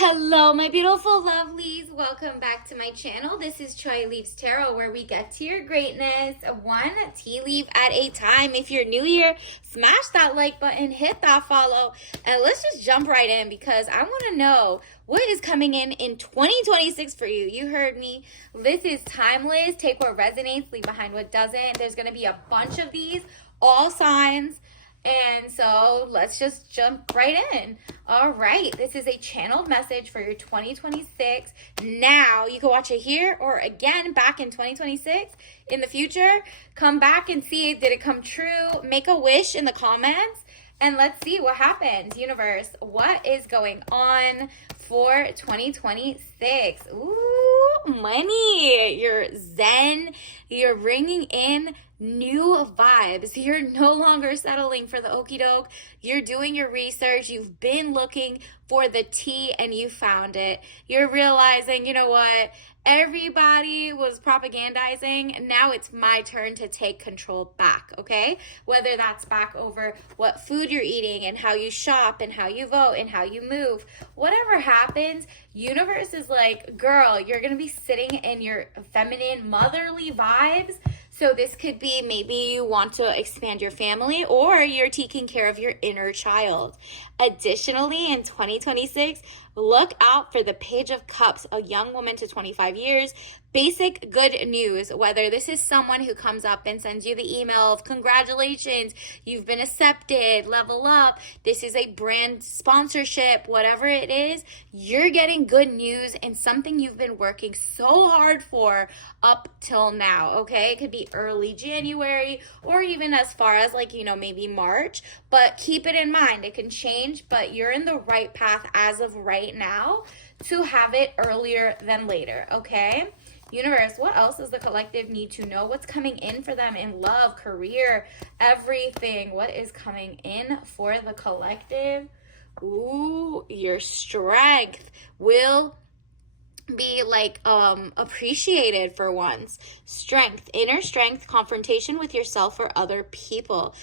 Hello, my beautiful lovelies. Welcome back to my channel. This is Choy Leaves Tarot, where we get to your greatness one tea leaf at a time. If you're new here, smash that like button, hit that follow, and let's just jump right in because I want to know what is coming in 2026 for you. You heard me. This is timeless. Take what resonates, leave behind what doesn't. There's going to be a bunch of these, all signs. And so let's just jump right in. All right, this is a channeled message for your 2026. Now you can watch it here or again back in 2026 in the future. Come back and see, did it come true? Make a wish in the comments and let's see what happens. Universe, what is going on for 2026? Ooh, money. You're zen. You're bringing in new vibes. You're no longer settling for the okie doke. You're doing your research. You've been looking for the tea and you found it. You're realizing, you know what? Everybody was propagandizing. Now it's my turn to take control back, okay? Whether that's back over what food you're eating and how you shop and how you vote and how you move. Whatever happens, universe is like, girl, you're going to be sitting in your feminine, motherly vibes. So this could be maybe you want to expand your family or you're taking care of your inner child. Additionally, in 2026, look out for the Page of Cups, a young woman to 25 years. Basic good news, whether this is someone who comes up and sends you the email of congratulations, you've been accepted, level up, this is a brand sponsorship, whatever it is, you're getting good news and something you've been working so hard for up till now, okay? It could be early January or even as far as maybe March, but keep it in mind, it can change, but you're in the right path as of right now to have it earlier than later, okay? Universe, what else does the collective need to know? What's coming in for them in love, career, everything? What is coming in for the collective? Ooh, your strength will be appreciated for once. Strength, inner strength, confrontation with yourself or other people.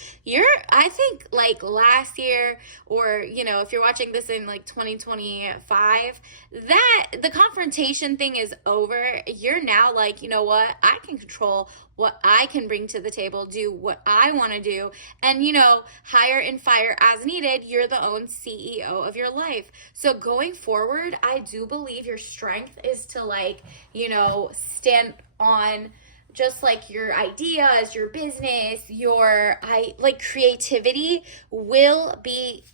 I think last year, or if you're watching this in 2025, that the confrontation thing is over. You're now you know what, I can control what I can bring to the table, do what I want to do, and hire and fire as needed. You're the own CEO of your life. So going forward, I do believe your strength is to stand on just your ideas, your business, your creativity will be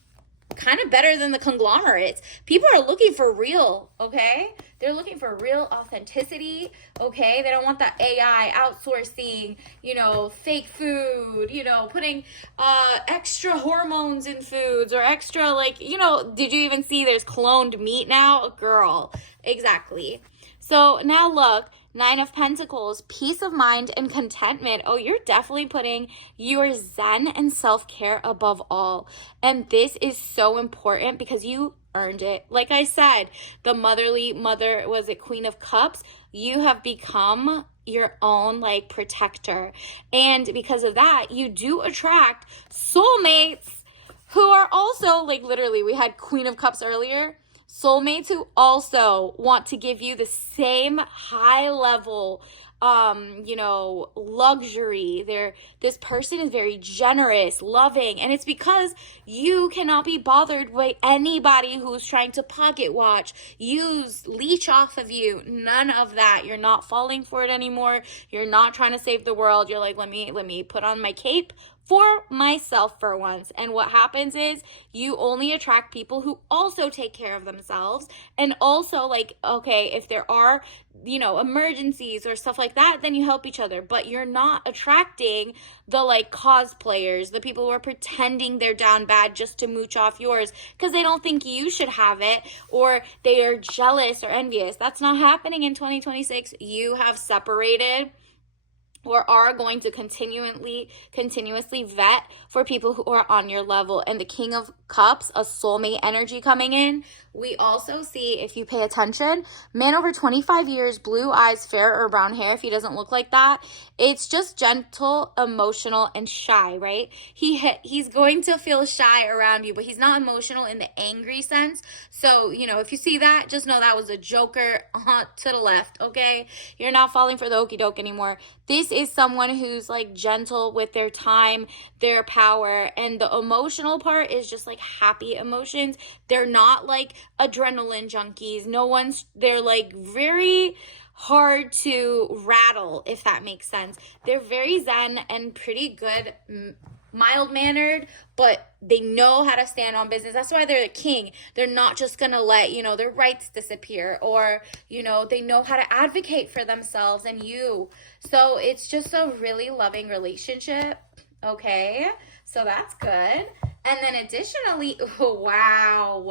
kind of better than the conglomerates. People are looking for real, okay? They're looking for real authenticity, okay? They don't want that AI outsourcing, fake food, putting extra hormones in foods or extra did you even see there's cloned meat now? Girl, exactly. So now look, 9 of Pentacles, peace of mind and contentment. Oh, you're definitely putting your zen and self-care above all. And this is so important because you earned it. Like I said, the motherly mother, was it Queen of Cups? You have become your own protector. And because of that, you do attract soulmates who are also literally, we had Queen of Cups earlier. Soulmates who also want to give you the same high level, luxury. This person is very generous, loving, and it's because you cannot be bothered by anybody who's trying to pocket watch, leech off of you. None of that. You're not falling for it anymore. You're not trying to save the world. You're like, let me put on my cape for myself for once. And what happens is you only attract people who also take care of themselves and also okay, if there are emergencies or stuff like that, then you help each other. But you're not attracting the cosplayers, the people who are pretending they're down bad just to mooch off yours because they don't think you should have it, or they are jealous or envious. That's not happening in 2026. You have separated or are going to continuously vet for people who are on your level. And the King of Cups, a soulmate energy coming in. We also see, if you pay attention, man over 25 years, blue eyes, fair or brown hair. If he doesn't look like that, it's just gentle, emotional, and shy, right? He's going to feel shy around you, but he's not emotional in the angry sense. So, if you see that, just know that was a joker to the left, okay? You're not falling for the okie doke anymore. This is someone who's like gentle with their time, their power, and the emotional part is just like happy emotions. They're not like adrenaline junkies. They're like very hard to rattle, if that makes sense. They're very zen and pretty good, mild-mannered, but they know how to stand on business. That's why they're the king. They're not just gonna let, their rights disappear, or, they know how to advocate for themselves and you. So it's just a really loving relationship, okay? So that's good. And then additionally, wow,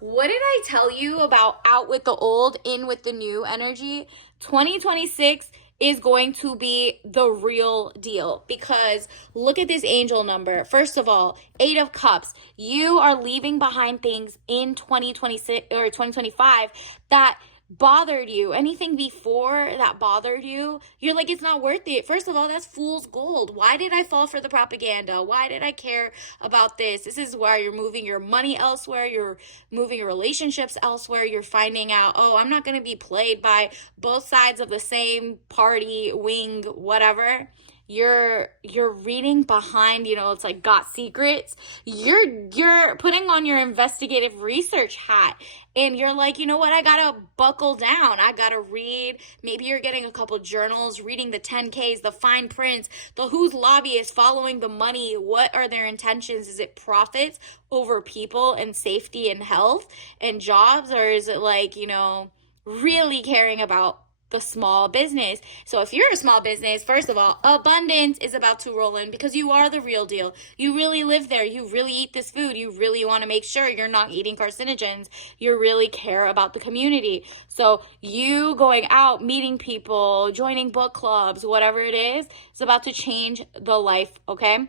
what did I tell you about out with the old, in with the new energy? 2026 is going to be the real deal, because look at this angel number. First of all, 8 of Cups. You are leaving behind things in 2026 or 2025 that bothered you. Anything before that bothered you, you're like, it's not worth it. First of all, that's fool's gold. Why did I fall for the propaganda? Why did I care about this? This is where you're moving your money elsewhere. You're moving your relationships elsewhere. You're finding out, oh, I'm not going to be played by both sides of the same party, wing, whatever. You're reading behind, it's like got secrets. You're putting on your investigative research hat, and you're like, you know what, I gotta buckle down. I gotta read. Maybe you're getting a couple journals, reading the 10Ks, the fine prints, the who's lobbyists, following the money. What are their intentions? Is it profits over people and safety and health and jobs? Or is it like, really caring about the small business? So if you're a small business, first of all, abundance is about to roll in, because you are the real deal. You really live there. You really eat this food. You really want to make sure you're not eating carcinogens. You really care about the community. So you going out, meeting people, joining book clubs, whatever it is about to change the life, okay?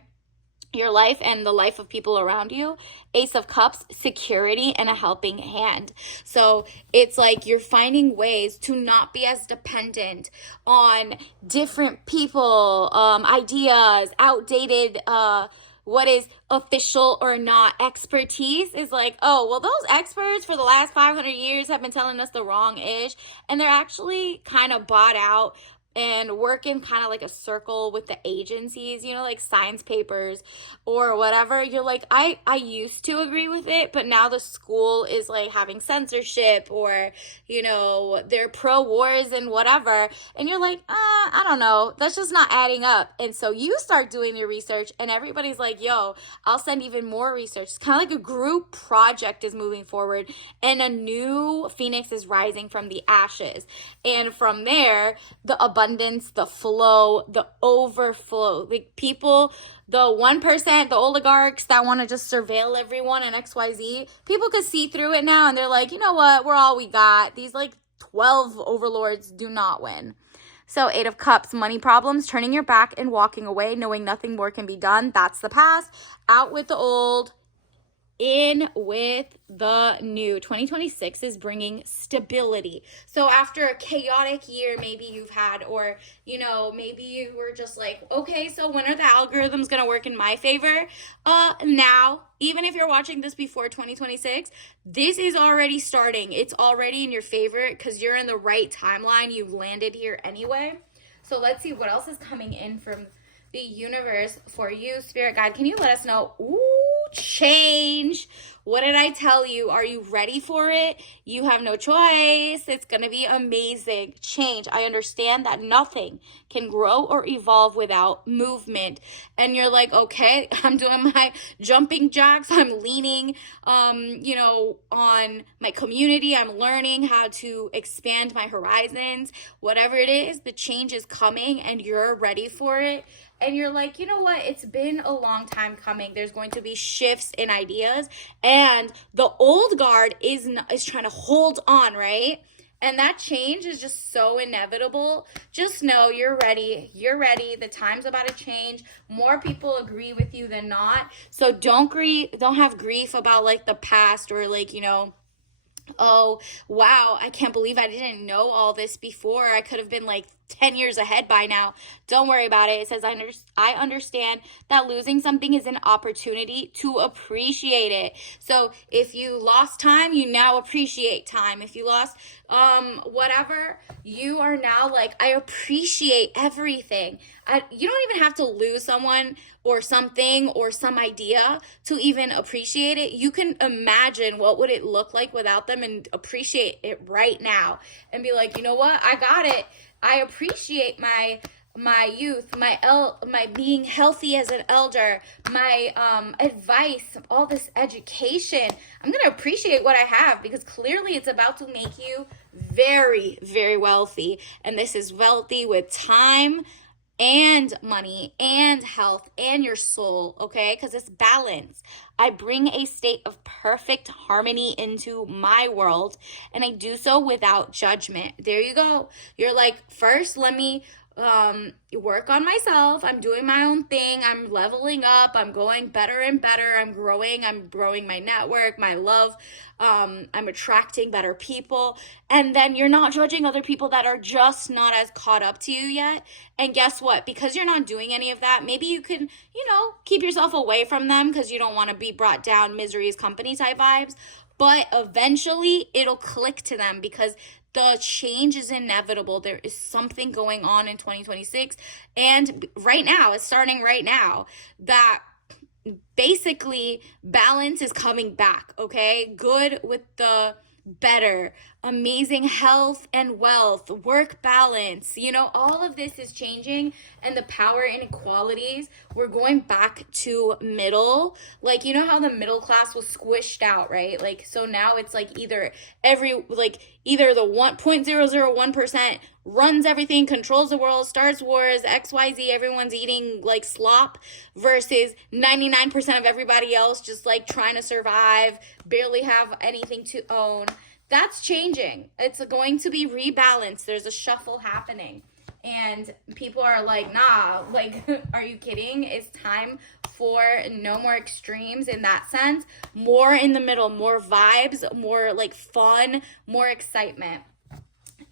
Your life and the life of people around you. Ace of Cups, security and a helping hand. So it's like you're finding ways to not be as dependent on different people, ideas, outdated, what is official or not. Expertise is like, oh, well, those experts for the last 500 years have been telling us the wrong ish, and they're actually kind of bought out and work in kind of like a circle with the agencies, like science papers or whatever. You're like, I used to agree with it, but now the school is like having censorship, or, they're pro-wars and whatever. And you're like, I don't know. That's just not adding up. And so you start doing your research, and everybody's like, yo, I'll send even more research. It's kind of like a group project is moving forward, and a new phoenix is rising from the ashes. And from there, the abundance, the flow, the overflow, like people, the 1%, the oligarchs that want to just surveil everyone and XYZ, people could see through it now, and they're like, you know what, we're all we got. These like 12 overlords do not win. So 8 of Cups, money problems, turning your back and walking away, knowing nothing more can be done. That's the past. Out with the old, in with the new. 2026 is bringing stability. So after a chaotic year maybe you've had, or maybe you were just like, okay, so when are the algorithms gonna work in my favor? Now, even if you're watching this before 2026, this is already starting. It's already in your favor, because you're in the right timeline. You've landed here anyway. So let's see what else is coming in from the universe for you. Spirit guide, can you let us know? Ooh, change. What did I tell you? Are you ready for it? You have no choice. It's going to be amazing. Change. I understand that nothing can grow or evolve without movement. And you're like, okay, I'm doing my jumping jacks. I'm leaning, on my community. I'm learning how to expand my horizons. Whatever it is, the change is coming, and you're ready for it. And you're like, you know what? It's been a long time coming. There's going to be shifts in ideas. And the old guard is trying to hold on, right? And that change is just so inevitable. Just know you're ready. You're ready. The time's about to change. More people agree with you than not. So don't have grief about like the past, or like, oh, wow, I can't believe I didn't know all this before. I could have been like 10 years ahead by now. Don't worry about it. It says, I understand that losing something is an opportunity to appreciate it. So if you lost time, you now appreciate time. If you lost whatever, you are now like, I appreciate everything. You don't even have to lose someone or something or some idea to even appreciate it. You can imagine what would it look like without them and appreciate it right now and be like, you know what? I got it. I appreciate my youth, my being healthy as an elder, my advice, all this education. I'm going to appreciate what I have, because clearly it's about to make you very, very wealthy. And this is wealthy with time and money and health and your soul, okay? Because it's balance. I bring a state of perfect harmony into my world, and I do so without judgment. There you go. You're like, first, let me work on myself. I'm doing my own thing. I'm leveling up. I'm going better and better. I'm growing my network, my love. I'm attracting better people. And then you're not judging other people that are just not as caught up to you yet. And guess what? Because you're not doing any of that, maybe you can, keep yourself away from them because you don't want to be brought down, misery is company type vibes. But eventually it'll click to them, because the change is inevitable. There is something going on in 2026. And right now, it's starting right now, that basically balance is coming back, okay? Good with the better, amazing health and wealth, work balance, all of this is changing, and the power inequalities, we're going back to middle. Like, how the middle class was squished out, right? Like, so now it's like either the 1.001% runs everything, controls the world, starts wars, XYZ, everyone's eating like slop, versus 99% of everybody else just like trying to survive, barely have anything to own. That's changing. It's going to be rebalanced. There's a shuffle happening. And people are like, nah, like, are you kidding? It's time for no more extremes in that sense. More in the middle, more vibes, more like fun, more excitement,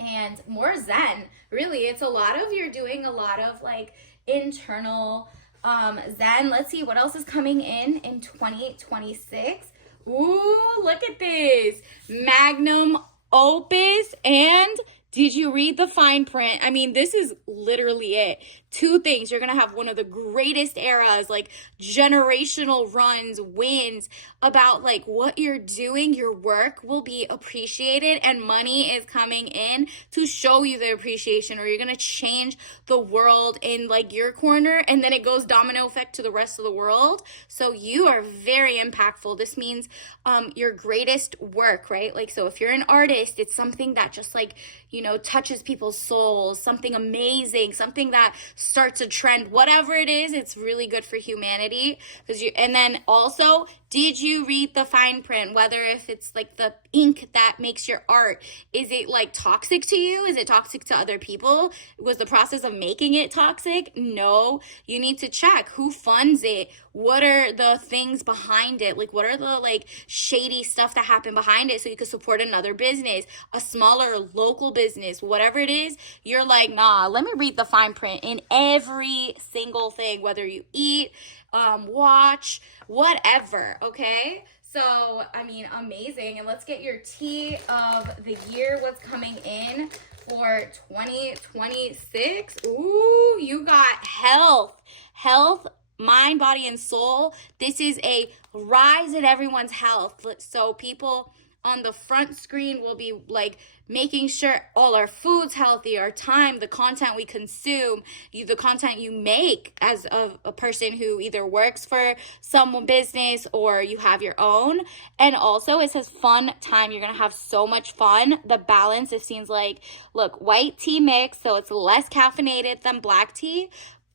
and more zen. Really, it's you're doing a lot of like internal zen. Let's see what else is coming in 2026. Ooh, look at this. Magnum opus. And did you read the fine print? I mean, this is literally it. Two things. You're going to have one of the greatest eras, like generational runs, wins, about like what you're doing. Your work will be appreciated, and money is coming in to show you the appreciation, or you're going to change the world in like your corner, and then it goes domino effect to the rest of the world. So you are very impactful. This means your greatest work, right? Like, so if you're an artist, it's something that just like, touches people's souls, something amazing, something that starts a trend, whatever it is, it's really good for humanity. And then also, did you read the fine print? Whether if it's like the ink that makes your art, is it like toxic to you? Is it toxic to other people? Was the process of making it toxic? No, you need to check who funds it. What are the things behind it? Like, what are the like shady stuff that happened behind it, so you could support another business, a smaller local business, whatever it is. You're like, nah, let me read the fine print in every single thing, whether you eat, watch, whatever, okay? So, I mean, amazing. And let's get your tea of the year, what's coming in for 2026. Ooh, you got health, mind, body, and soul. This is a rise in everyone's health. So people on the front screen will be like making sure all our food's healthy, our time, the content we consume, the content you make as a person who either works for some business or you have your own. And also it says fun time. You're going to have so much fun. The balance, it seems like, look, white tea mix, so it's less caffeinated than black tea,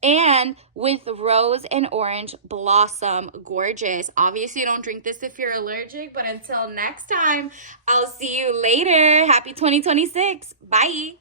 and with rose and orange blossom. Gorgeous. Obviously, don't drink this if you're allergic, but until next time, I'll see you later. Happy 2026. Bye.